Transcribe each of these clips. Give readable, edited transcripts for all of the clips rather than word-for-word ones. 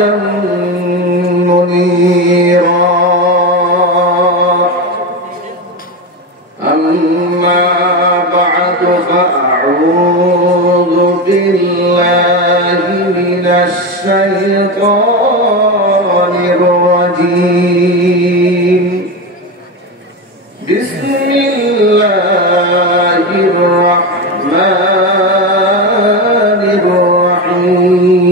سراجا منيرا أما بعد فأعوذ بالله من الشيطان الرجيم بسم الله الرحمن الرحيم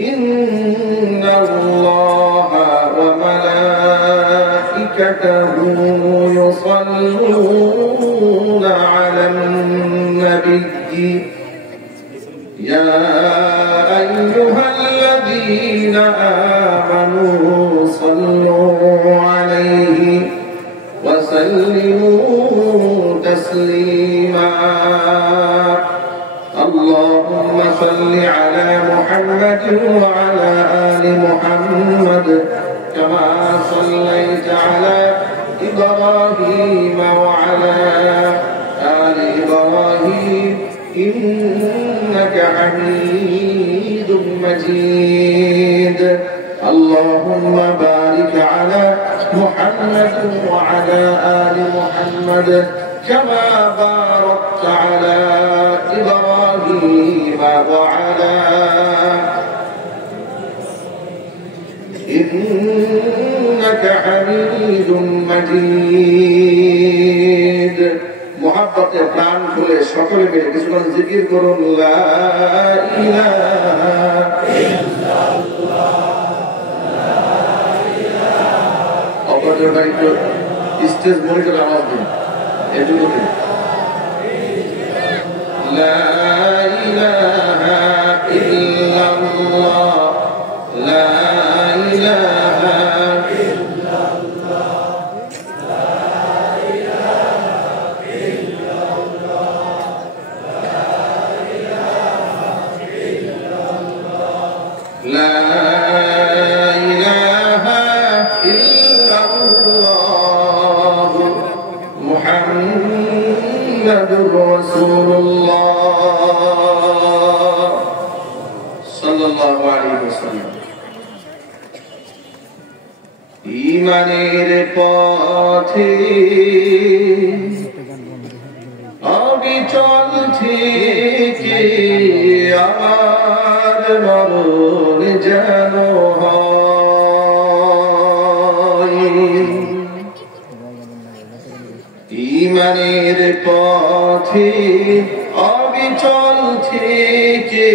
إن الله وملائكته يصلون على النبي يا أيها الذين آمنوا صلوا عليه وسلموا تسليما اللهم صل على محمد وعلى آل محمد كما صليت على إبراهيم وعلى آل إبراهيم إنك حميد مجيد اللهم بارك على محمد وعلى آل محمد كما باركت على إبراهيم وعلى إنك حميد مجيد محبت প্রাণ খুলে সকলে মিলে কিছুক্ষণ জিকির করুন লা ইলাহা ইল্লাল্লাহ অপরদের বাড়িতে স্টেজ মনিটর আওয়াজ দিন এটুকু লা ইলাহা ইল্লাল্লাহ লা ইলাহা ইল্লাল্লাহ লা ইলাহা ইল্লাল্লাহ লা ইলাহা ইল্লাল্লাহ মুহাম্মাদুর রাসূলুল্লাহ সাল্লাল্লাহু আলাইহি ওয়াসাল্লাম ঈমানের পথে অবিচল থেকে আমার মরণ যেন হয় ঈমানের পথে অবিচল থেকে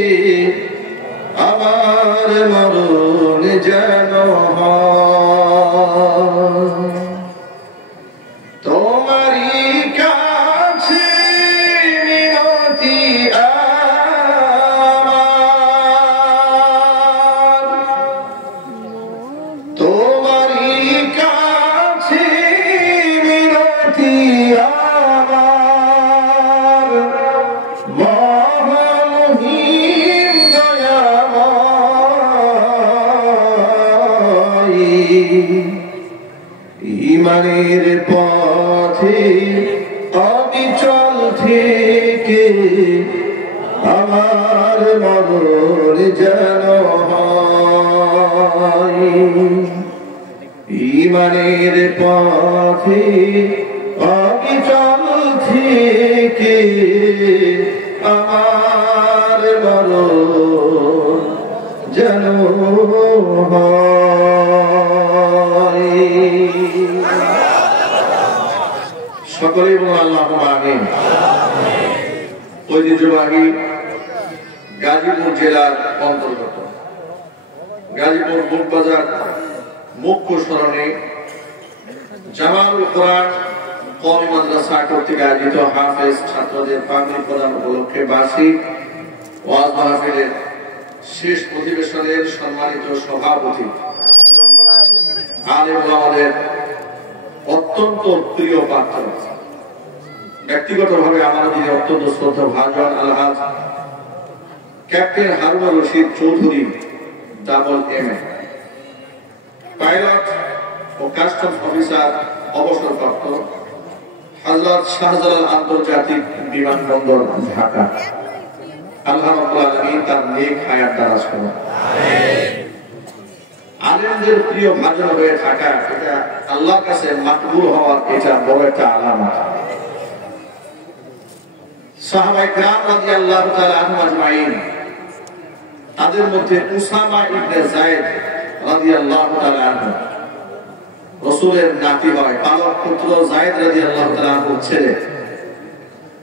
আমার মরণ যেন হয় তোমারই কাছে মিনতি আমার তোমারই কাছে মিনতি আমার মহামহিম দয়াময় ঈমানের পথে অবিচল থেকে আমার মরণ যেন হয় ঈমানের পথে অবিচল থেকে আমার মরণ যেন হয় সকলেই বলুন আল্লাহুম্মা আমিন ঐতিহ্যবাহী গাজীপুর জেলার অন্তর্গত গাজীপুর বুকবাজার মুখ্য সরণে জামালুল কোরআন কওমি মাদ্রাসা কর্তৃক আয়োজিত হাফেজ ছাত্রদের পাগড়ি প্রদান উপলক্ষে বার্ষিক ওয়াজ মাহফিলের শেষ অধিবেশনের সম্মানিত সভাপতি আলেম ওলামাদের অত্যন্ত প্রিয় পাত্র ব্যক্তিগতভাবে আমার যিনি অত্যন্ত শ্রদ্ধা ভাজন আলহাজ captain Harunur Rashid Chowdhury double MA pilot ও কাস্টমস অফিসার অবসরপ্রাপ্ত হযরত শাহজালাল আন্তর্জাতিক বিমানবন্দর ঢাকা আল্লাহ রাব্বুল আলামিন তার নেক হায়াত দারাজ করুন। আলেমদের প্রিয় ভাজন হয়ে থাকা এটা আল্লাহর কাছে মাকবুল হওয়ার এটা বড় একটা আলামত। সাহাবায়ে কেরাম রাদিয়াল্লাহু তাআলা আনহুম আজমাইন, তাদের মধ্যে উসামা ইবনে যায়েদ রাদিয়াল্লাহু তাআলা আনহু রাসূলের নাতি হয়, পালক পুত্র যায়েদ রাদিয়াল্লাহু তাআলা আনহুর ছেলে।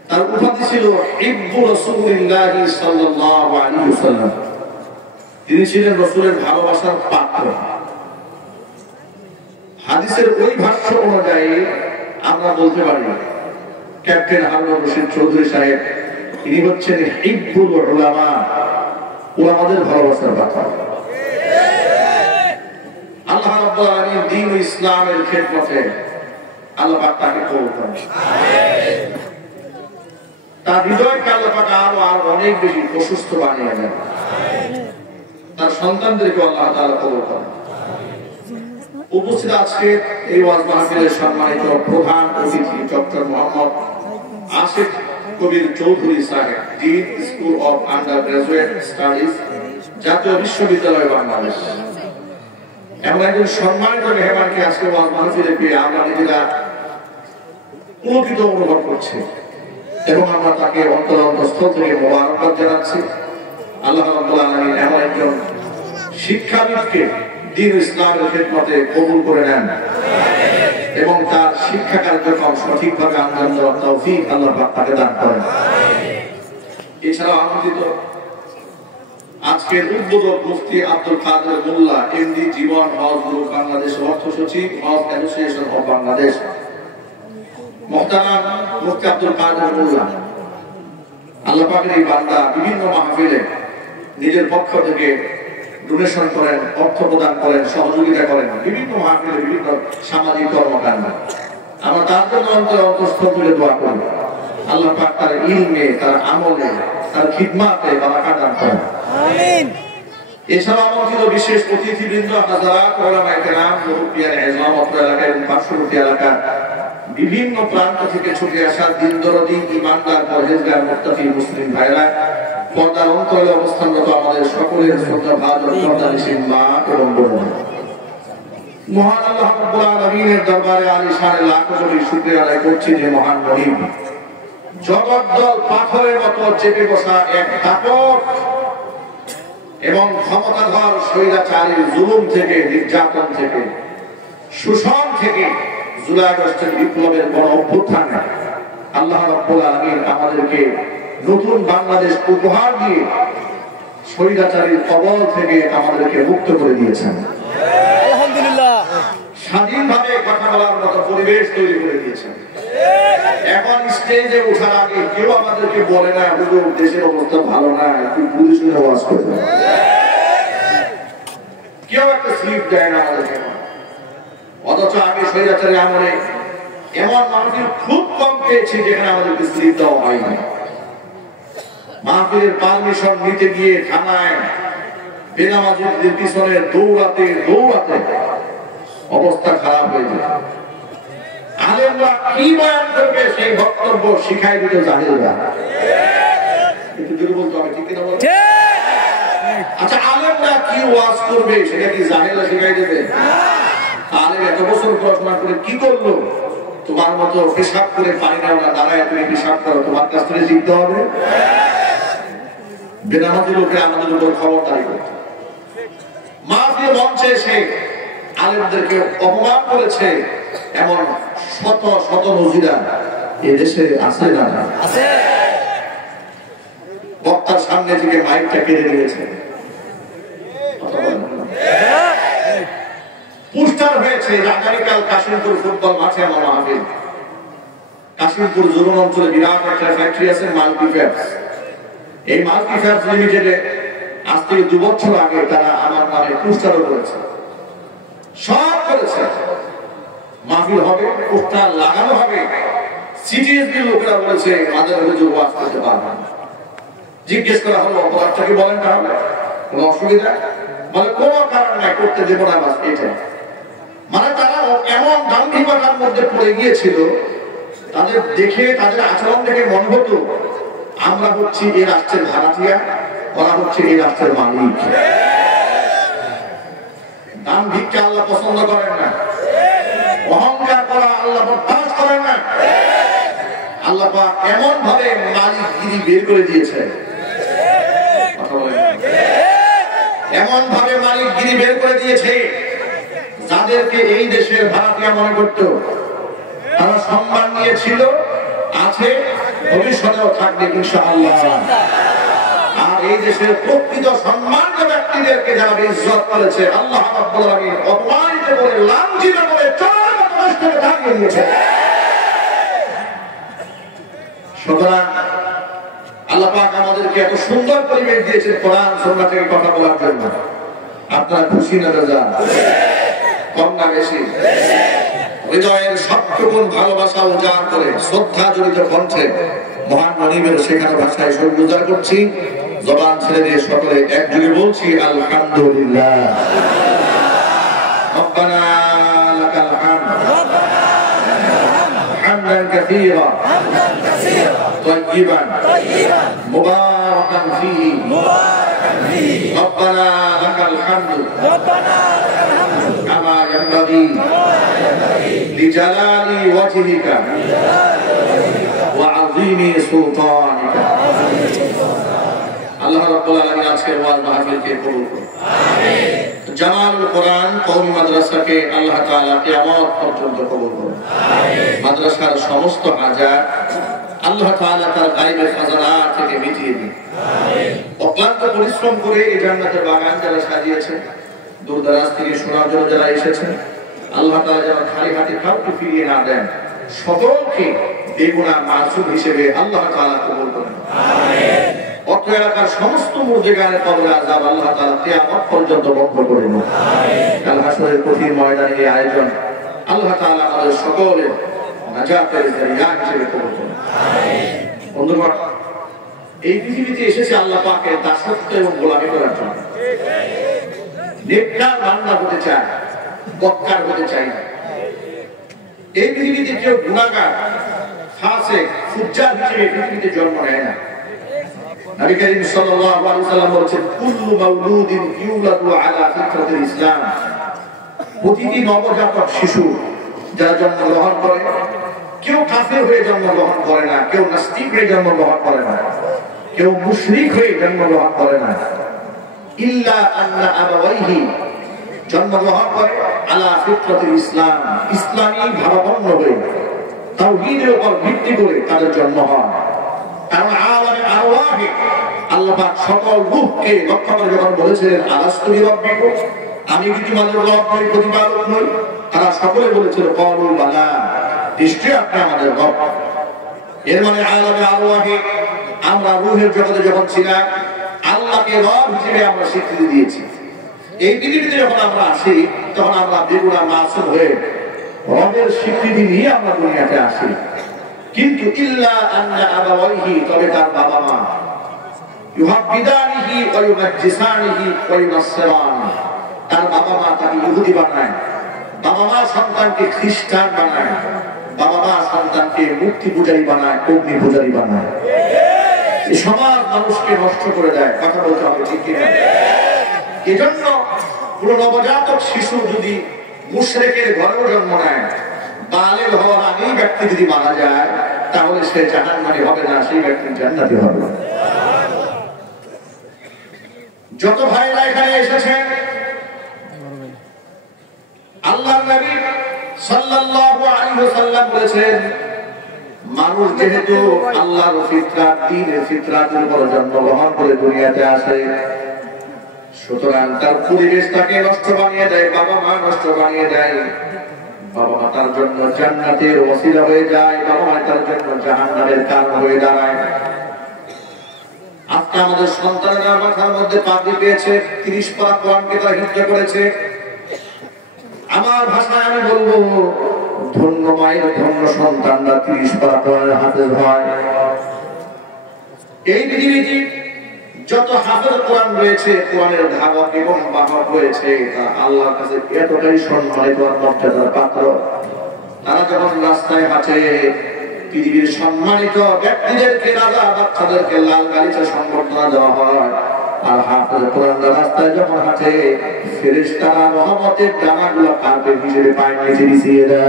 তার উপাধি ছিল হিব্বু রাসূলিল্লাহ সাল্লাল্লাহু আলাইহি ওয়াসাল্লাম। তিনি ছিলেন রাসূলের ভালোবাসার পাত্র। হাদিসের ওই ভাষ্য অনুযায়ী আমরা বলতে পারি ক্যাপ্টেন হারুন রশিদ চৌধুরী সাহেব তিনি হচ্ছেন হিব্বুল উলামা, উলামাদের ভালোবাসার পাত্র। আল্লাহ রাব্বুল আলামিন দ্বীন ইসলামের খেদমতে আল্লাহ পাক তাকে কবুল করেন। তার হৃদয়কে আল্লাহ পাক আরো অনেক বেশি প্রশস্ত বানিয়ে দেন। তার সন্তানদেরকে আল্লাহ তাআলা কবুল করেন। উপস্থিত আজকে এই ওয়াজ মাহফিলের সম্মানিত প্রধান অতিথি ডক্টর মোহাম্মদ আশিক কবির চৌধুরী সাহেব, dean school of under graduate studies, জাতীয় বিশ্ববিদ্যালয় বাংলাদেশ। এমন একজন সম্মানিত মেহমানকে আজকে ওয়াজ মাহফিলে পেয়ে আমরা নিজেরা পুলকিত অনুভব করছি এবং আমরা তাকে অন্তরস্থল থেকে মোবারকবাদ জানাচ্ছি। আল্লাহ রাব্বুল আলামিন এমন একজন শিক্ষাবিদকে দ্বীন ইসলামের খেদমতে কবুল করে নেন এবং তার শিক্ষা কার্যক্রম সঠিকভাবে আঞ্জাম দেওয়ার তৌফিক আল্লাহ পাক তাকে দান করেন। এছাড়াও আমন্ত্রিত আজকের উদ্বোধক মুফতি আব্দুল কাদের মোল্লা, এমডি জীবন হজ গ্রুপ বাংলাদেশ, অর্থ সচিব হজ অ্যাসোসিয়েশন অফ বাংলাদেশ। মুহতারাম মুফতি আব্দুল কাদের মোল্লা, আল্লাহ পাকের এই বান্দা বিভিন্ন মাহফিলে নিজের পক্ষ থেকে ডোনেশন করেন, অর্থ প্রদান করেন, সহযোগিতা করেন বিভিন্ন মাহফিলে, বিভিন্ন সামাজিক কর্মকাণ্ডে। আমরা তার জন্য অন্তঃস্থল তুলে দোয়া করি আল্লাহ পাক তার ইলমে, তার আমলে, তার খিদমাতে বারাকাত দান করেন। আমিন। এছাড়া আমন্ত্রিত বিশেষ অতিথিবৃন্দ, হাজারাত উলামায়ে কেরাম, মুরব্বিয়ানে ইসলাম, অত্র এলাকা এবং পার্শ্ববর্তী এলাকা বিভিন্ন প্রান্ত থেকে ছুটে আসা দিন দরদি, ইমানদার, পরহেজগার, মুত্তাকি মুসলিম ভাইরা, পর্দার অন্তরে অবস্থানরত আমাদের সকলের শ্রদ্ধাভাজন পর্দানিশীন মা এবং বোন, মহান আল্লাহ রাব্বুল আলামিনের দরবারে আলিশান লাখো কোটি শুকরিয়া আদায় করছি যে মহান মহিম জগদ্দল পাথরের মতো চেপে বসা এক দাপট এবং ক্ষমতাধর স্বৈরাচারীর জুলুম থেকে, নির্যাতন থেকে, শোষণ থেকে, জুলাই আগস্টের বিপ্লবের গণ অভ্যুত্থানে আল্লাহ রাব্বুল আলামিন আমাদেরকে নতুন বাংলাদেশ উপহার দিয়ে স্বৈরাচারীর কবল থেকে আমাদেরকে মুক্ত করে দিয়েছেন। আলহামদুলিল্লাহ। স্বাধীনভাবে কথা বলার মতো পরিবেশ তৈরি করে দিয়েছেন। এখন স্টেজে ওঠার আগে কেউ আমাদেরকে বলে না হুজুর দেশের অবস্থা ভালো না, একটু বুঝে শুনে ওয়াজ করবে, কেউ একটা স্লিপ দেয় না আমাদেরকে। অথচ আগে স্বৈরাচারী আমলে এমন মানুষের খুব কম পেয়েছি যেখানে আমাদেরকে স্লিপ দেওয়া হয় না। মাহফিলের পারমিশন নিতে গিয়ে থানায় বেনামাজিদের পিছনে দৌড়াতে দৌড়াতে অবস্থা খারাপ হয়ে যায়। আলেমরা কি বয়ান করবে সেই বক্তব্য শিখাই দিতে জাহেলরা। একটু জোরে বলতে হবে, ঠিক কিনা বলো? আচ্ছা, আলেমরা কি ওয়াজ করবে সেটা কি জাহেলরা শিখাই দেবে? আলেম এত বছর পড়াশোনা করে কি করলো? তোমার মতো পেশাব করে পানি নেওয়া না, দাঁড়ায় তুমি পেশাব করো, তোমার কাছ থেকে শিখতে হবে। বেনামাজি লোকেরা আমাদের উপর খবরদারি করছে। মাহফিল মঞ্চে এসে আলেমদেরকে অপমান করেছে এমন শত শত নজিরা এদেশে আছে না? আছে। বক্তার সামনে থেকে মাইকটা কেড়ে নিয়েছে, পোস্টার হয়েছে আগামীকাল কাশিমপুর ফুটবল মাঠে আমার মাহফিল। কাশিমপুর জোন অঞ্চলে বিরাট একটা ফ্যাক্টরি আছে মাল্টিফ্যাবস। এই মাল্টিফ্যাবস লিমিটেডে আজ থেকে 2 বছর আগে তারা আমার নামে পোস্টারও করেছে, সব করেছে। মাহফিল হবে, পোস্টার লাগানো হবে। সিটিএসবি লোকেরা বলেছে মাদার হুজুর ওয়াজ করতে পারবে না। জিজ্ঞেস করা হলো অপরাধটা কি বলেন, তাহলে কোনো অসুবিধা? বলে কোনো কারণ নাই, করতে দেবো না, বাস এটা। মানে তারা এমন দাম্ভিকতার মধ্যে পড়ে গিয়েছিল, তাদের দেখে, তাদের আচরণ দেখে মনে হতো আমরা হচ্ছি এই রাষ্ট্রের ভাড়াটিয়া, ওরা হচ্ছে এই রাষ্ট্রের মালিক। দাম ভিক্ষা আল্লাহ পছন্দ করেন না, অহংকার করা আল্লাহ বরদাস্ত করেন না। আল্লাহ পাক এমন ভাবে মালিকগিরি বের করে দিয়েছে, এমন ভাবে মালিকগিরি বের করে দিয়েছে, যাদেরকে এই দেশের ভাড়াটিয়া মনে করত তারা সম্মান নিয়েছিল, আছে, ভবিষ্যতেও থাকবে ইনশাআল্লাহ। আর এই দেশের প্রকৃত সম্মানিত ব্যক্তিদেরকে যারা ইজ্জত করেছে আল্লাহ রাব্বুল আলামিন অপমানিত করে, লাঞ্ছিত করে, চরম অবস্থায় দাঁড়িয়ে দিয়েছে। সুতরাং আল্লাহ পাক আমাদেরকে এত সুন্দর পরিবেশ দিয়েছেন কোরআন সুন্নাহ থেকে কথা বলার জন্য। আপনারা খুশি না রাজা? কম না বেশি? হৃদয়ের সবটুকুন ভালোবাসা উজাড় করে শ্রদ্ধা জড়িত কণ্ঠে মহান মনিবের শেখানো ভাষায় শরীর উজাড় করছি। জবান ছেড়ে দিয়ে সকলে একযোগে বলছি আলহামদুলিল্লাহ। রব্বানা লাকাল হামদ হামদান কাসীরা طيبا مباركا فيه ربنا لك الحمد كما ينبغي لجلال وجهك وعظيم سلطانك। আল্লাহ রাব্বুল আলামিন আজকের ওয়াজ মাহফিলকে কবুল করুন। আমিন। জামালুল কোরআন কওমি মাদ্রাসাকে আল্লাহ তাআলা কিয়ামত পর্যন্ত কবুল করুন। আমিন। মাদ্রাসার সমস্ত হাজাত আল্লাহ তাআলা তার গায়বের খাজানা থেকে মিটিয়ে দিন। আমিন। অক্লান্ত পরিশ্রম করে এই জান্নাতের বাগান যারা সাজিয়েছেন, দূর দরাজ থেকে শোনার জন্য যারা এসেছেন, আল্লাহ তাআলা যেন খালি হাতে কাউকে ফিরিয়ে না দেন, সকলকে বেগুনাহ মাসুম হিসেবে আল্লাহ তাআলা কবুল করুন। আমিন। অত্র এলাকার সমস্ত মুর্দেগানের কবরে আযাব আল্লাহ তাআলা কিয়ামত পর্যন্ত বন্ধ করে দিন। আমিন। কাল হাসরের কঠিন ময়দানে এই আয়োজন আল্লাহ তাআলা আমাদের সকলের নাজাতের জরিয়া হিসেবে কবুল করুন। আমিন। বন্ধুগণ, এই পৃথিবীতে এসেছে আল্লাহ পাকের দাসত্ব এবং গোলামি করার জন্য। নেককার বান্দা হতে চায়, বক্কার হতে চায় না। এই পৃথিবীতে কেউ গুনাহগার, ফাসিক, ফুজ্জার হিসেবে পৃথিবীতে জন্ম নেয় না। নবী করিম সাল্লাল্লাহু আলাইহি ওয়াসাল্লাম বলেছেন, কুল্লু মাউলুদিন ইউলাদু আলা ফিতরাতিল ইসলাম। প্রতিটি নবজাতক শিশু যারা জন্মগ্রহণ করে, কেউ কাফের হয়ে জন্মগ্রহণ করে না, কেউ নাস্তিক হয়ে জন্মগ্রহণ করে না, কেউ মুশরিক হয়ে জন্মগ্রহণ করে না। ইল্লা আন্না আবাওয়াইহি, জন্মগ্রহণ করে আলা ফিতরাতিল ইসলাম, ইসলামী ভাবাপন্ন হয়ে তাওহীদের উপর ভিত্তি করে তাদের জন্ম হয়। কারণ আলামে আরওয়াহে আল্লাহ পাক সকল রূহকে লক্ষ্য করে যখন বলেছিলেন আলাস্তু বিরাব্বিকুম, আমি কি তোমাদের রব নই, প্রতিপালক নই? তারা সকলে বলেছিল ক্বালু বালা, নিশ্চয়ই আপনি আমাদের রব। এর মানে আলামে আরওয়াহে আমরা রূহের জগতে যখন ছিলাম আল্লাহকে রব হিসেবে আমরা স্বীকৃতি দিয়েছি। এই পৃথিবীতে যখন আমরা আসি তখন আমরা বেগুনাহ মাসুম হয়ে রবের স্বীকৃতি নিয়ে আমরা দুনিয়াতে আসি। কিন্তু ইল্লা আন্না আবাওয়াইহি, তবে তার বাবা মা, ইউহাব্বিদানিহি ওয়া ইউমাজ্জিসানিহি ওয়া ইউনাসসিরানি, তার বাবা মা তাকে ইহুদি বানায়, বাবা মা সন্তানকে খ্রিস্টান বানায়, বাবা মা সন্তানকে মূর্তি পূজারী বানায়, অগ্নি পূজারী বানায়। এই সমাজ মানুষকে নষ্ট করে দেয়, কথা বলতে হবে ঠিক কি না? এজন্য পুরো নবজাতক শিশু যদি মুশরিকের ঘরেও জন্ম নেয়, বালেগ হওয়ার আগেই ব্যক্তি যদি মারা যায়, তাহলে সে জাহান্নামী হবে না, সেই ব্যক্তি জান্নাতি হবে। যত ভাইরা এখানে এসেছেন, আল্লাহর নবী সাল্লাল্লাহু আলাইহি ওয়াসাল্লাম বলেছেন, মানুষ যেহেতু আল্লাহর ফিতরাত, দ্বীনের ফিতরাতের উপর জন্মগ্রহণ করে দুনিয়াতে আসে, সুতরাং তার পরিবেশ তাকে নষ্ট বানিয়ে দেয়, বাবা মা নষ্ট বানিয়ে দেয়। বাবা মা তার জন্য জান্নাতের ওসিলা হয়ে যায়, বাবা মা তার জন্য জাহান্নামের কারণ হয়ে দাঁড়ায়। আজকে আমাদের সন্তানেরা মাথার মধ্যে পাগড়ি পেয়েছে, 30 পারা কোরআনকে তারা হিফজ করেছে। আমার ভাষায় আমি বলবো, ধন্য মায়ের ধন্য সন্তানরা 30 পারা কোরআনের হাফেজ হয়। এই পৃথিবীতে যত হাফেজ কোরআন রয়েছে, কোরআনের ধারক এবং বাহক রয়েছে, তারা আল্লাহর কাছে এতটাই সম্মানিত আর মর্যাদার পাত্র। তারা যখন রাস্তায় হাঁটে, পৃথিবীর সম্মানিত ব্যক্তিদেরকে, রাজা বাচ্চাদেরকে লাল গালিচা সংবর্ধনা দেওয়া হয়। আর হাফেজ কোরআন রাস্তায় যখন হাঁটে, ফেরেশতারা রহমতের ডানাগুলো কার্পেট হিসেবে পায়ের নিচে বিছিয়ে দেয়।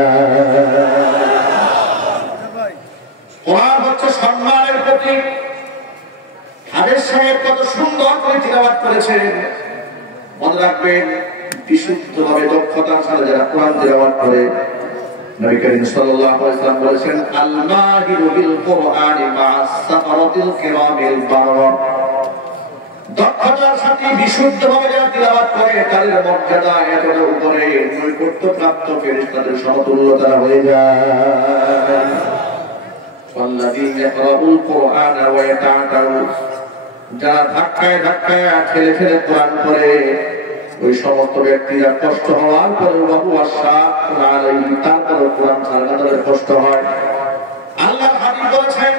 কোরআন হচ্ছে সম্মানের প্রতীক। হাফেজ সাহেব কত সুন্দর করে তিলাওয়াত করেছেন। মনে রাখবেন, বিশুদ্ধভাবে দক্ষতার সাথে যারা কোরআন তিলাওয়াত করে, নবী করিম সাল্লাল্লাহু আলাইহি ওয়াসাল্লাম বলেছেন, আল মাহিরু বিল কুরআনি মা'আস সাফারাতিল কিরামিল বাররা। দক্ষতার সাথে বিশুদ্ধভাবে যারা তিলাওয়াত করে, তাদের মর্যাদা এতটা উপরে, নৈকট্যপ্রাপ্ত ফেরেশতাদের সমতুল্য তারা হয়ে যায়। ওয়াল্লাযীনা ইয়াকরাউল কুরআনা ওয়া ইয়াতা'তাউন, যারা ধাক্কায় ধাক্কায় ঠেলে ঠেলে কোরআন পড়ে, ওই সমস্ত ব্যক্তিরা কষ্ট হওয়ার পরে বাবু আশাকুন আলাইহি, তারপরে কোরআন ছাড়া তাদের কষ্ট হয়। আল্লাহ হাবিব বলেছেন,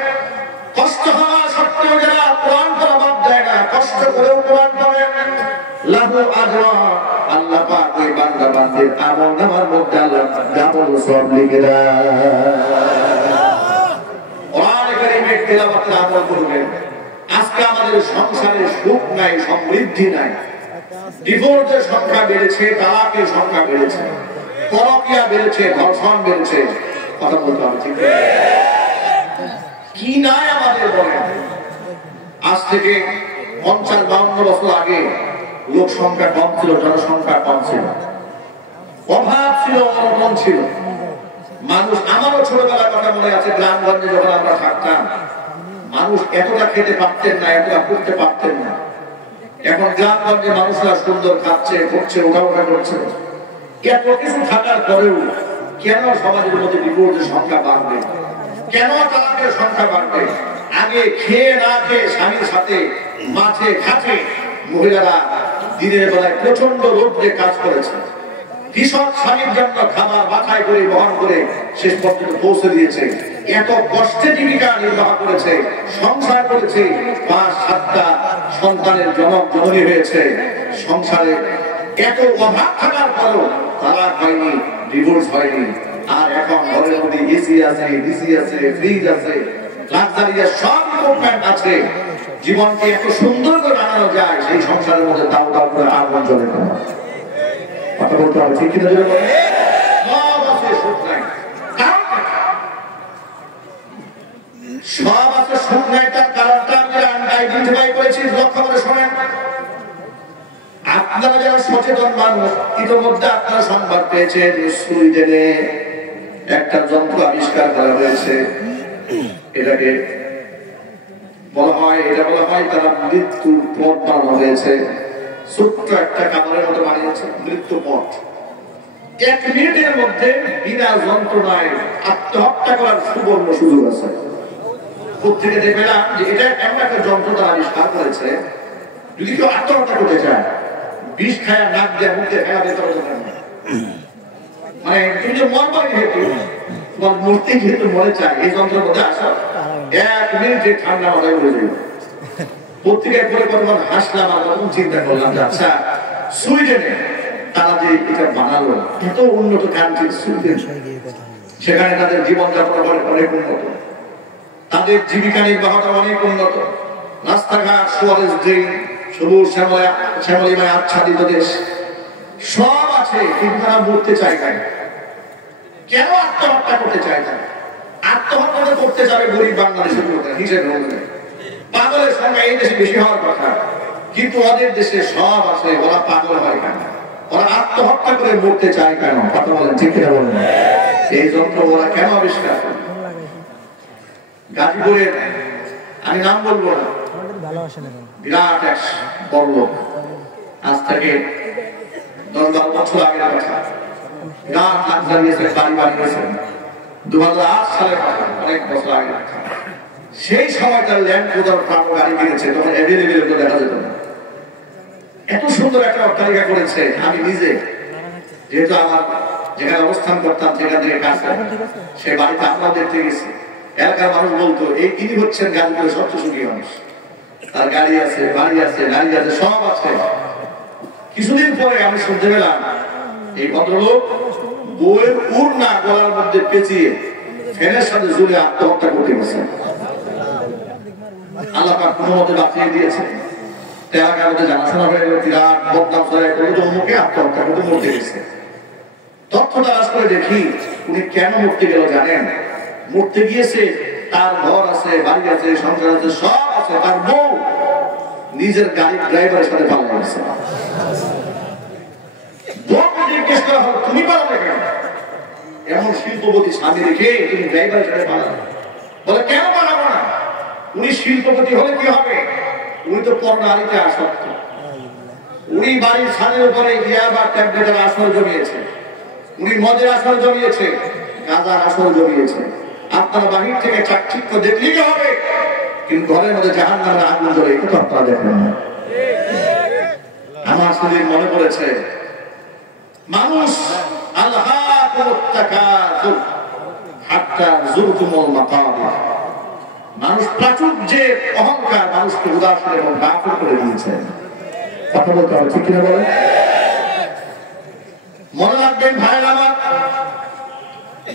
কষ্ট হওয়া সত্ত্বেও যারা কোরআন পড়া বাদ দেয় না, কষ্ট করেও কোরআন পড়ে, লাহু আজরা, আল্লাহ পাক ওই বান্দা বান্দির আমলনামার মধ্যে আল্লাহ ডাবল সওয়াব লিখে দেয়। কোরআন কারীমের তিলাওয়াতের আমল করবেন। আজকে আমাদের সংসারে সুখ নাই, সমৃদ্ধি নাই, ডিভোর্সের সংখ্যা বেড়েছে, তালাকের সংখ্যা বেড়েছে, পরকীয়া বেড়েছে, ধর্ষণ বেড়েছে। কথা বলতে হবে, ঠিক কি নাই আমাদের বলেন? আজ থেকে 50-52 বছর আগে লোক সংখ্যা কম ছিল, জনসংখ্যা কম ছিল, অভাব ছিল, অনটন ছিল। মানুষ, আমারও ছোটবেলার কথা মনে আছে, গ্রামগঞ্জে যখন আমরা থাকতাম, মানুষ এতটা খেতে পারতেন না, এতটা করতে পারতেন না। এখন গ্রামগঞ্জে মানুষরা সুন্দর খাচ্ছে, করছে, ওঠাওঠা করছে। এত কিছু থাকার পরেও কেন সমাজের মধ্যে বিপদের সংখ্যা বাড়বে? কেন তালাকের সংখ্যা বাড়বে? আগে খেয়ে না খেয়ে স্বামীর সাথে মাঠে ঘাটে মহিলারা দিনের বেলায় প্রচন্ড রোদে কাজ করেছে, কৃষক স্বামীর জন্য খাবার বাছাই করে বহন করে শেষ পর্যন্ত পৌঁছে দিয়েছে। এত কষ্টে জীবিকা নির্বাহ করেছে, সংসার করেছে, 5-7টা সন্তানের জনক জননী হয়েছে। সংসারে এত অভাব থাকার পরও তালাক হয়নি, ডিভোর্স হয়নি। আর এখন ঘরের মধ্যে এসি আছে, ডিসি আছে, ফ্রিজ আছে, লাক্সারিয়াস সব ইকুইপমেন্ট আছে। জীবনকে এত সুন্দর করে বানানো যায়, সেই সংসারের মধ্যে দাও দাও করে আগুন জ্বলে না। কথা বলতে হবে, ঠিক কিনা? সব আছে, সুখ নাই। সব আছে, সুখ নাই। তার কারণটা আমি আইডেন্টিফাই করেছি, লক্ষ্য করে শোনেন। আপনারা যারা সচেতন মানুষ, ইতিমধ্যে আপনারা সংবাদ পেয়েছেন, সুইডেনে একটা যন্ত্র আবিষ্কার করা হয়েছে। এটাকে বলা হয় তারা মৃত্যু পথ বানানো হয়েছে। ছোট্ট একটা কাপড়ের মতো বানিয়েছে মৃত্যু পথ। 1 মিনিটের মধ্যে বিনা যন্ত্রণায় আত্মহত্যা করার সুবর্ণ সুযোগ আছে। পত্রিকা দেখলাম যে এটা এমন একটা যন্ত্র তারা আবিষ্কার করেছে, যদি কেউ আত্মহত্যা করতে চায়, বিষ খায়, নাক দিয়ে মুখে ফেলা যেতে পারে। মানে তুমি যে মরবা, যেহেতু তোমার মূর্তি যেহেতু মরে চায়, এই যন্ত্রের মধ্যে আসা 1 মিনিটে ঠান্ডা মাথায় উঠে যাবে। পত্রিকায় পরে কতক্ষণ হাসলাম, আর তখন চিন্তা করলাম যে আচ্ছা, সুইডেনে তারা যে এটা বানালো, এত উন্নত কান্ট্রি সুইডেন, সেখানে তাদের জীবনযাপন অনেক উন্নত, তাদের জীবিকা নির্বাহটা অনেক উন্নত, রাস্তাঘাট, সুয়ারেজ ড্রেন, সবুজ শ্যামলিমায় আচ্ছাদিত দেশ সব আছে। কিন্তু তারা মরতে চায় না। কেন আত্মহত্যা করতে চায় না? আত্মহত্যা করতে যাবে গরিব বাংলাদেশের লোকেরা হিসেবে। পাগলের সংখ্যা এই দেশে বেশি হওয়ার কথা, কিন্তু ওদের দেশে সব আছে। ওরা পাগল হয় কেন? ওরা আত্মহত্যা করে মরতে চায় কেন? কথা বলেন, ঠিক কিনা বলেন? এই যন্ত্র ওরা কেন আবিষ্কার করে? গাজীপুরের, আমি নাম বলবো না, বিরাট এক বড় লোক, আজ থেকে 10-12 বছর আগের কথা, বিরাট লাক্সারিয়াস বাড়ি বানিয়েছেন। 2008 সালের কথা, অনেক বছর আগে। সেই সময় তার ল্যান্ড ক্রুজার প্রাণো গাড়ি কিনেছে, তখন অ্যাভেলেবেল দেখা যেত না। এত সুন্দর একটা অট্টালিকা করেছে। আমি নিজে, যেহেতু আমার যেখানে অবস্থান করতাম সেখান থেকে কাজ করতাম, সে বাড়িতে আমরা দেখতে গেছি। এলাকার মানুষ বলতো, এই তিনি হচ্ছেন গাজীপুরের সবচেয়ে সুখী মানুষ। তার গাড়ি আছে, বাড়ি আছে, নারী আছে, সব আছে। কিছুদিন পরে আমি শুনতে পেলাম এই ভদ্রলোক বইয়ের উড়না গলার মধ্যে পেঁচিয়ে ফ্যানের সাথে জুড়ে আত্মহত্যা করতে গেছে। আল্লাহ পাক কোনো মতে বাঁচিয়ে দিয়েছে। এলাকার মধ্যে জানাশোনা হয়ে গেল, বিরাট বদনাম ছড়ায় পড়লো, মুখে আত্মহত্যা করতে মরতে গেছে। তথ্য তালাশ করে দেখি উনি কেন মরতে গেল জানেন? মরতে গিয়েছে, তার ঘর আছে, বাড়ি আছে, সংসার আছে, সব আছে, তার বউ নিজের গাড়ির ড্রাইভারের সাথে পালিয়ে গেছে। বউকে জিজ্ঞেস করা হলো, তুমি পালালে কেন? এমন শিল্পপতি স্বামী রেখে তুমি ড্রাইভারের সাথে পালালে? বলে কেন পালাবো না? উনি শিল্পপতি হলে কি হবে? উনি তো পর্ণালীতে আসক্ত। উনি বাড়ির ছাদের উপরে ইয়াবা ট্যাবলেটের আসর জমিয়েছে, উনি মদের আসর জমিয়েছে, গাঁজার আসর জমিয়েছে। আপনারা বাহির থেকে চাকচিক্য দেখলেই হবে, কিন্তু ঘরের মধ্যে জাহান্নামের আগুন জ্বলে, এটা তো আপনারা দেখেন না। আমার সেদিন মনে পড়েছে, মানুষ মানুষ প্রাচুর্যের অহংকার মানুষকে উদাসীন এবং গাফিল করে দিয়েছে। কথা বলতে হবে, ঠিক কিনা বলেন? মনে রাখবেন ভাই আমার,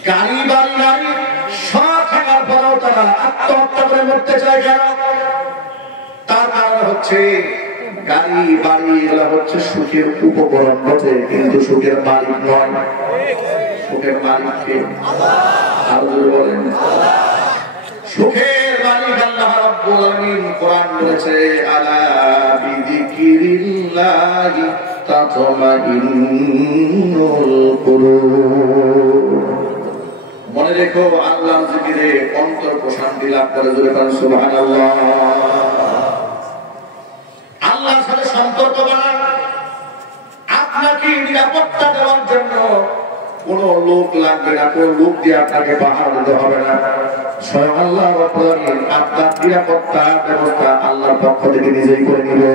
গাড়ি বাড়ি নারী সব থাকার পরেও তারা আত্মহত্যা করে মরতে চায় কেন? তার কারণ হচ্ছে গাড়ি বাড়ি এগুলা হচ্ছে সুখের উপকরণ বটে, কিন্তু সুখের মালিক নয়। সুখের মালিককে আরো জোরে বলেন, সুখের মালিক আল্লাহ রাব্বুল আলামিন। কোরআন বলেছে, আলা বিযিকিরিল্লাহি তাতমাইন্নুল কুলুব। মনে রেখো, আল্লাহর জিকিরে অন্তর প্রশান্তি লাভ করে। জোরে বলেন সুবহানাল্লাহ। আল্লাহর সাথে সম্পর্ক বানান। আপনাকে নিরাপত্তা দেওয়ার জন্য কোন লোক লাগবে না, কোন লোক দিয়ে আপনাকে পাহাড় দিতে হবে না। স্বয়ং আল্লাহ রাব্বুল আলামিন আপনার নিরাপত্তার ব্যবস্থা আল্লাহর পক্ষ থেকে নিজেই করে নেবে।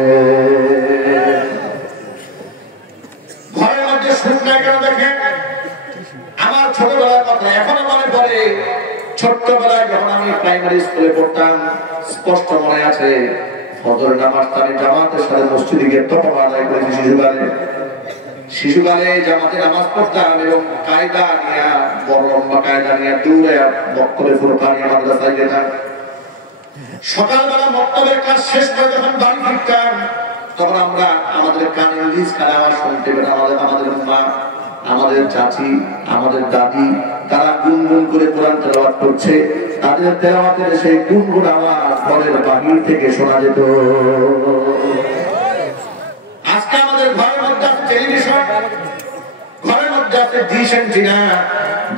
ঘরের মধ্যে সুখ নাই কেন দেখেন? আমার ছোটবেলার কথা এখনো মনে পড়ে। ছোট্টবেলায় যখন আমি প্রাইমারি স্কুলে পড়তাম, স্পষ্ট মনে আছে, ফজর নামাজটা আমি জামাতের সাথে মসজিদে গিয়ে তখন আদায় করেছি। শিশুকালে জামাতে নামাজ পড়তাম এবং কায়দা নিয়ে, বড় লম্বা কায়দা নিয়ে দৌড়ে মক্তবে ফুরকান নিয়ে মাদ্রাসায় যেতাম। সকালবেলা মক্তবের কাজ শেষ করে যখন বাড়ি ফিরতাম, তখন আমরা আমাদের কানে নিজ কানে আওয়াজ শুনতে পেতাম। আমাদের মা, আমাদের চাচি, আমাদের দাদি, তারা গুনগুন করে কোরআন তেলাওয়াত করছে। তাদের তেলাওয়াতের সেই গুনগুন আওয়াজ ঘরের বাহির থেকে শোনা যেত। আজকে আমাদের ঘরের মধ্যে আছে টেলিভিশন, ঘরের মধ্যে আছে ডিশ অ্যান্টিনা,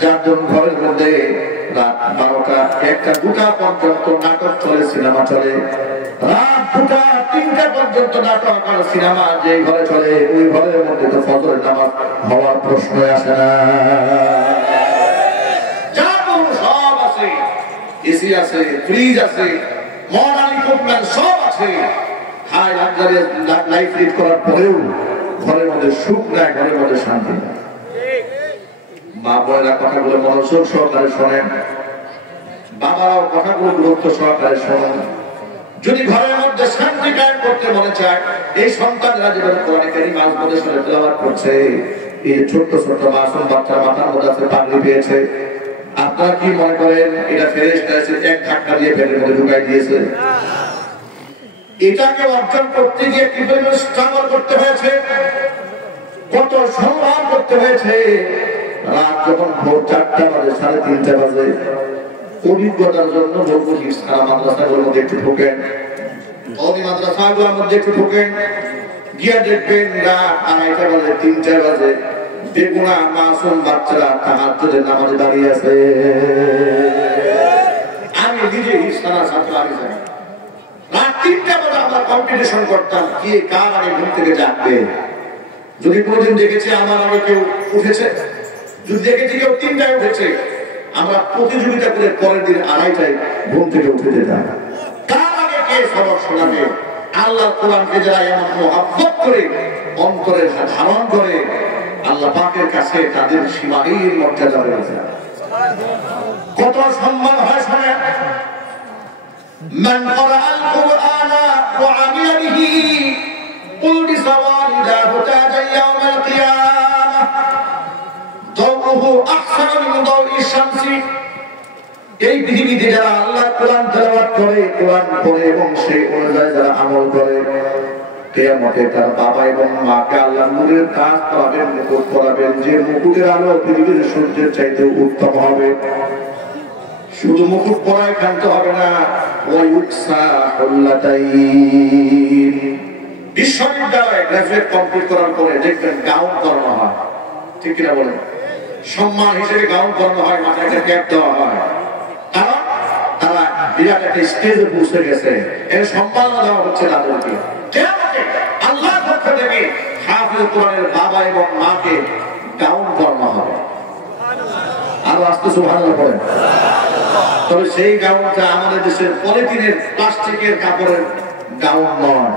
যার জন্য ঘরের মধ্যে রাত 12টা, 1টা, 2টা পর্যন্ত নাটক চলে, সিনেমা চলে। রাত 2টা, 3টা পর্যন্ত নাটক আর সিনেমা যে ঘরে চলে, ওই ঘরের মধ্যে তো ফজরের নামাজ হওয়ার প্রশ্ন আসে না। সব আছে, এসি আছে, ফ্রিজ আছে, মডার্ন ইকুইপমেন্ট সব আছে। হাই লাক্সারিয়াস লাইফ লিড করার পরেও ঘরের মধ্যে সুখ নাই, ঘরের মধ্যে শান্তি নাই। মা বোনেরা কথাগুলো মনোযোগ সহকারে শোনেন, বাবারাও কথাগুলো গুরুত্ব সহকারে শোনেন। যদি ঘরের মধ্যে শান্তি কায়েম করতে মনে চায়, এই সন্তানরা যেভাবে কোরআন কারীম আজমতে শুনে তেলাওয়াত করছে, এই ছোট্ট ছোট্ট মাসুম বাচ্চারা মাথার মধ্যে আছে পাগড়ি পেয়েছে, আপনারা কি মনে করেন এটা ফেরেশতা এসে এক ধাক্কা দিয়ে পেটের মধ্যে ঢুকাই দিয়েছে? এটাকে অর্জন করতে গিয়ে কি পরিমাণ স্ট্রাগল করতে হয়েছে, কত সংগ্রাম করতে হয়েছে। রাত যখন ভোর 4টা বাজে, 3:30 বাজে, অভিজ্ঞতার জন্য বলবো সারা মাদ্রাসাগুলোর মধ্যে একটু ঢোকেন, ওই মাদ্রাসাগুলোর মধ্যে একটু ঢোকেন, গিয়ে দেখবেন রাত 2:30 বাজে, 3টা বাজে, বেগুনা মাসুম বাচ্চারা তাহাজ্জুদের নামাজে দাঁড়িয়ে আছে। আমি নিজে সারা ছাত্র, আমি জানি রাত 3টা বাজে আমরা কম্পিটিশন করতাম, কে কার আগে ঘুম থেকে জাগবে। যদি কোনোদিন দেখেছি আমার আগে কেউ উঠেছে, যদি দেখেছি কেউ 3টায় উঠেছে, আমরা প্রতিযোগিতা করে পরের দিন 2:30টায় ঘুম থেকে উঠে যেতাম। কার আগে কে সবক শোনাবে? আল্লাহ কোরআনকে যারা এমন মহব্বত করে অন্তরে ধারণ করে, আল্লাহ পাকের কাছে তাদের সীমাহীন মর্যাদা রয়েছে। কত সম্মান হয় শোনেন। মান ক্বারাআল কুরআনা ওয়া আমিলা বিহি উলবিস ওয়ালিদাহু তাজা ইয়াউমাল কিয়ামাহ দাওউহু আহসানু মিন দাওই শামসি এই পৃথিবীতে যারা আল্লাহ কোরআন তেলাওয়াত করে, কোরআন পড়ে এবং সেই অনুযায়ী যারা আমল করে, কিয়ামতে তার বাবা এবং মাকে আল্লাহ নূরের তাজ পরাবেন, মুকুট পরাবেন, যে মুকুটের আলো পৃথিবীর সূর্যের চাইতে উত্তম হবে। শুধু মুকুট পরায় ক্ষান্ত হবে না, বিশ্ববিদ্যালয়ে গ্রাজুয়েট কমপ্লিট করার পরে দেখবেন গাউন করানো হয়, ঠিক কিনা বলেন? সম্মান হিসেবে গাউন করানো হয়, মাথায় একটা ক্যাপ দেওয়া হয়, কারণ তারা বিরাট একটা স্টেজে পৌঁছে গেছে, এর সম্মান দেওয়া হচ্ছে তাদেরকে। আল্লাহর পক্ষ থেকে হাফিজ কোরআনের বাবা এবং মাকে গাউন করানো হবে। আরো আস্তে সুবহানাল্লাহ পড়েন। তবে সেই গাউনটা আমাদের দেশের পলিথিনের প্লাস্টিকের কাপড়ের গাউন নয়।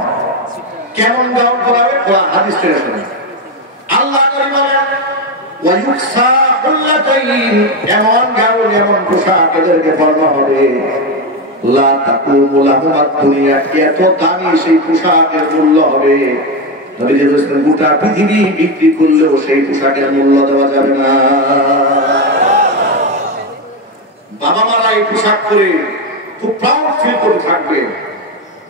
কেমন গাউন করাবে? কোরআন হাদিস থেকে শুনে আল্লাহ বলেন ওয়ায়ুকসা কুল্লাতাইন, এমন গাউন এমন পোশাক এদেরকে পরানো হবে, লা তাকুমু লাহুমাদ দুনিয়া, এত দামি সেই পোশাকের মূল্য হবে নবী যে বলেছেন গোটা পৃথিবী বিক্রি করলেও সেই পোশাকের মূল্য দেওয়া যাবে না। বাবা মারা এই পোশাক করে খুব প্রাউড ফিল করে থাকবে,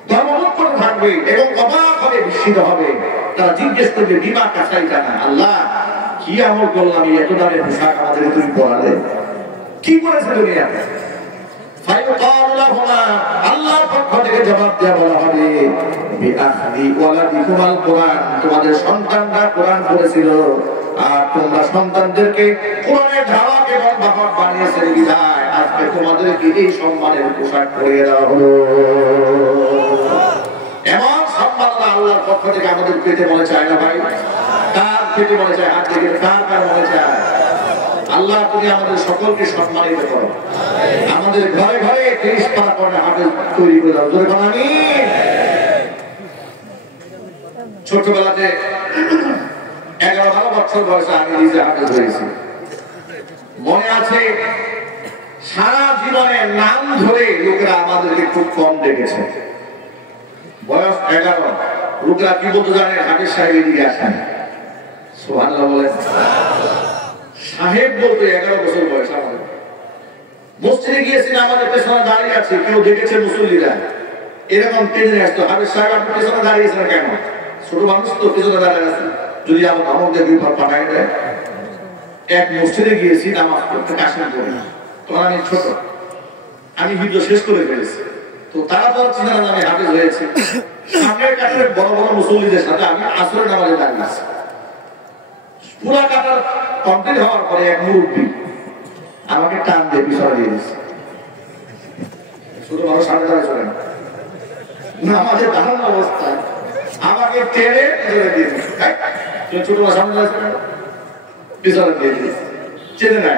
গর্ববোধ করে থাকবে এবং অবাক হবে, বিস্মিত হবে। তারা জিজ্ঞেস করবে বিমা কাছাই জানা, আল্লাহ কি আমল করলাম এত দামের পোশাক আমাদের তুমি পরালে, কি করেছে দুনিয়াতে? আল্লাহর পক্ষ থেকে জবাব দেওয়া বলা হবে তোমাদের সন্তানরা কোরআন পড়েছিল আর তোমরা সন্তানদেরকে কোরআনের ধারক এবং বাহক বানিয়েছে বিধায় আজকে তোমাদেরকে এই সম্মানের পোশাক পরিয়ে দেওয়া হলো। এমন সম্মান আল্লাহর পক্ষ থেকে আমাদের পেতে মনে চায় না ভাই? কার পেতে মনে চায়? হাত থেকে কার কার মনে চায়? আল্লাহ তুমি আমাদের সকলকে সম্মানিত করো, আমাদের ঘরে ঘরে 30 পারা করে হাফেজ তৈরি করে দাও। জোরে বলেন আমিন। ছোটবেলাতে 11-12 বছর বয়সে আমি নিজে হাফেজ হয়েছি। মনে আছে সারা জীবনে নাম ধরে লোকেরা আমাদেরকে খুব কম দেখেছে। বয়স 11, লোকেরা কি বলতে জানে? হাফেজ সাহেব এদিকে আসেন, সুবহানাল্লাহ বলেন। সাহেব বলতে 11 বছর বয়স আমাদের। মসজিদে গিয়েছিল, আমাদের পেছনে দাঁড়িয়ে আছে, কেউ দেখেছে মুসল্লিরা এরকম টেনে আসতো, হাফেজ সাহেব আপনি পেছনে দাঁড়িয়েছেন কেন? ছোট মানুষ তো পেছনে দাঁড়িয়ে আছে, যদি আমার ধর্মদের বিপদ পাঠাই দেয়। এক মসজিদে গিয়েছি নামাজ পড়তে, কাশিম করি, তখন আমি ছোট, আমি ভিডিও শেষ করে ফেলেছি। তো তারা বলছি না আমি হাফেজ হয়েছি। সামনের কাছে বড় বড় মুসল্লিদের সাথে আমি আসরের নামাজে দাঁড়িয়েছি। পুরা কাটার কমপ্লিট হওয়ার পরে এক মুরব্বী আমাকে টান দিয়ে পিছনে দিয়ে দিচ্ছে। শুধু মানুষ সামনে দাঁড়িয়ে চলে না, আমাদের দাঁড়ানো অবস্থায় আমাকে টেনে পিছনে দিয়ে দিচ্ছে। ছোট সামনে দাঁড়িয়ে পিছনে দিয়ে দিচ্ছে, চেনে নাই।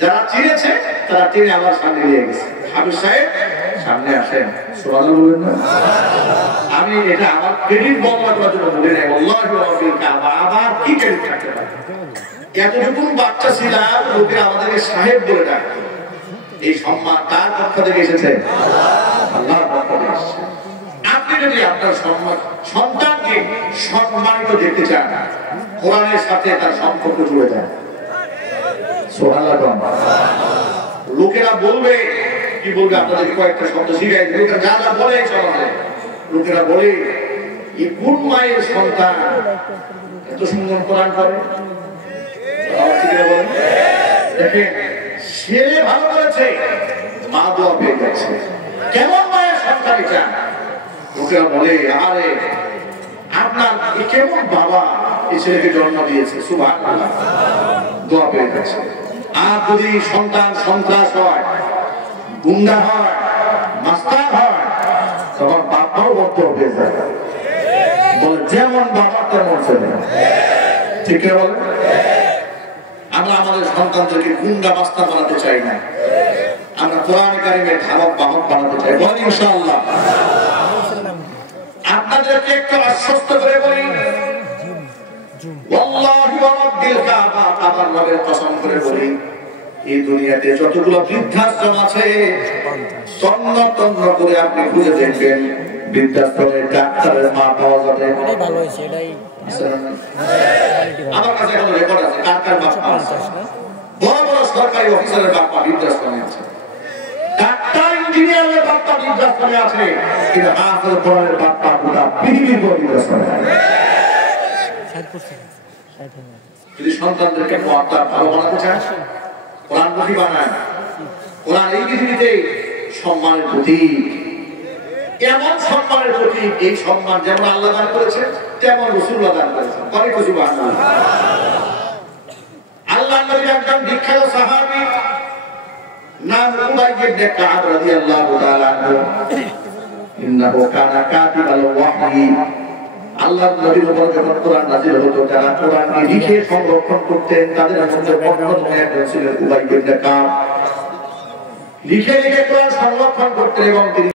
যারা চিনেছে তারা টেনে আমার সামনে নিয়ে গেছে। হাফেজ সাহেব সামনে আসেন, সুবহানাল্লাহ বলবেন না? আমি এটা আমার ক্রেডিট বদলা করার জন্য বলে নাই, আল্লাহু রাব্বিল কাবা, আবার কি ক্রেডিট থাকতে পারে? এতটুকু বাচ্চা ছিলাম, লোকেরা আমাদেরকে সাহেব বলে ডাকে। এই সম্মান কার পক্ষ থেকে এসেছে? আল্লাহর পক্ষ থেকে এসেছে। আপনি যদি আপনার সন্তানকে সম্মানিত দেখতে চান, কোরআনের সাথে তার সম্পর্ক জুড়ে দেন। সুবহানাল্লাহ। লোকেরা বলবে কি বলবে? আপনাদেরকে কয়েকটা শব্দ শিখাই দিই। লোকেরা যা যা বলে চলে, লোকেরা বলে এই কোন মায়ের সন্তান এত সুন্দর কোরআন পড়ে? দেখেন, ছেলে ভালো করেছে, মা দোয়া পেয়ে যাচ্ছে। কেমন মায়ের সন্তান এটা? লোকেরা বলে আরে আপনার কেমন বাবা এই ছেলেকে জন্ম দিয়েছে, সুবহানাল্লাহ, দোয়া পেয়ে যাচ্ছে। আর যদি সন্তান সন্ত্রাস হয়, গুন্ডা হয়, মাস্টার হয়, তখন বাবাও বদ্ধ হয়ে যায়, বলে যেমন বাবা তেমন ছেলে। ঠিক বলে? আমরা আমাদের সন্তানদেরকে গুন্ডা মাস্টার বানাতে চাই না, আমরা কোরআন কারিমের ধারক বাহক বানাতে চাই। বলেন ইনশাআল্লাহ। আপনাদেরকে একটু আশ্বস্ত করে বলি, ওয়াল্লাহি ওয়া রাব্বিল কাবা, কাবার রবের কসম করে বলি, এই দুনিয়াতে যতগুলো বৃদ্ধাশ্রম আছে তন্ন তন্ন করে আপনি খুঁজে দেখবেন, বৃদ্ধাশ্রমের ডাক্তারের মা পাওয়া যাবে। আমার কাছে এখন রেকর্ড আছে কার কার বাপ আছে। বড় বড় সরকারি অফিসারের বাপ মা বৃদ্ধাশ্রমে আছে। ইঞ্জিনিয়ারের বার্তা নির্যাতনে আছে, কিন্তু হাফেজ কোরআনের বার্তা গোটা পৃথিবীর উপর নির্যাতনে আছে। যদি সন্তানদেরকে মুআত্তার ভালো বানাতে চায়, কোরআন মুখী বানায়। কোরআন এই পৃথিবীতে সম্মানের প্রতীক, এমন সম্মানের প্রতীক, এই সম্মান যেমন আল্লাহ দান করেছেন তেমন রাসূলুল্লাহ দান করেছেন। অনেক সুবহানাল্লাহ। আল্লাহর নবীর একজন বিখ্যাত সাহাবী নাম উবাই ইবনে কাব রাদিয়াল্লাহু তাআলা আনহু, ইন্নাহু কানা কাতিবাল ওয়াহয়ি। আল্লাহর নবীর উপর যখন কোরআন নাযিল হতো, যারা কোরআনকে লিখে সংরক্ষণ করতেন তাদের মধ্যে অন্যতম একজন ছিলেন উবাই ইবনে কাব। লিখে লিখে কোরআন সংরক্ষণ করতেন এবং তিনি